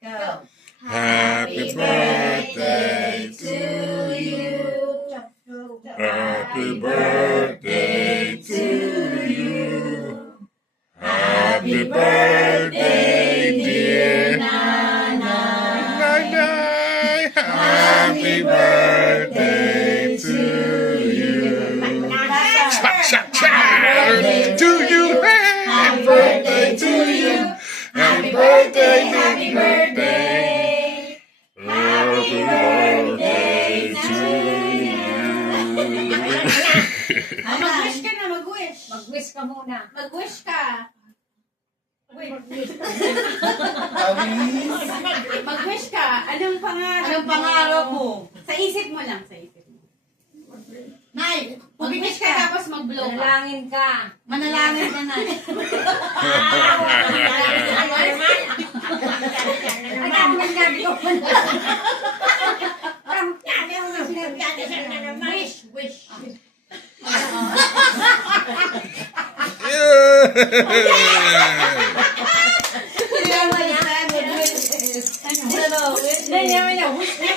Go. Happy birthday to you. Happy birthday to you. Happy birthday, dear Nanay. Happy birthday to you. To you. Happy birthday to you. Happy birthday, happy birthday. Happy birthday to you. Mag-wish ka na, mag-wish. Mag-wish ka muna. Mag-wish ka. Wait. Mag-wish ka. Anong pangarap Anong pangarap mo? Sa isip mo lang, sa isip mo. Nay, Mag-wish ka tapos mag-blow ka. Manalangin ka. manalangin ka na. Ang dami ng gabi ko. Wish. Yeah. Ano? Wish.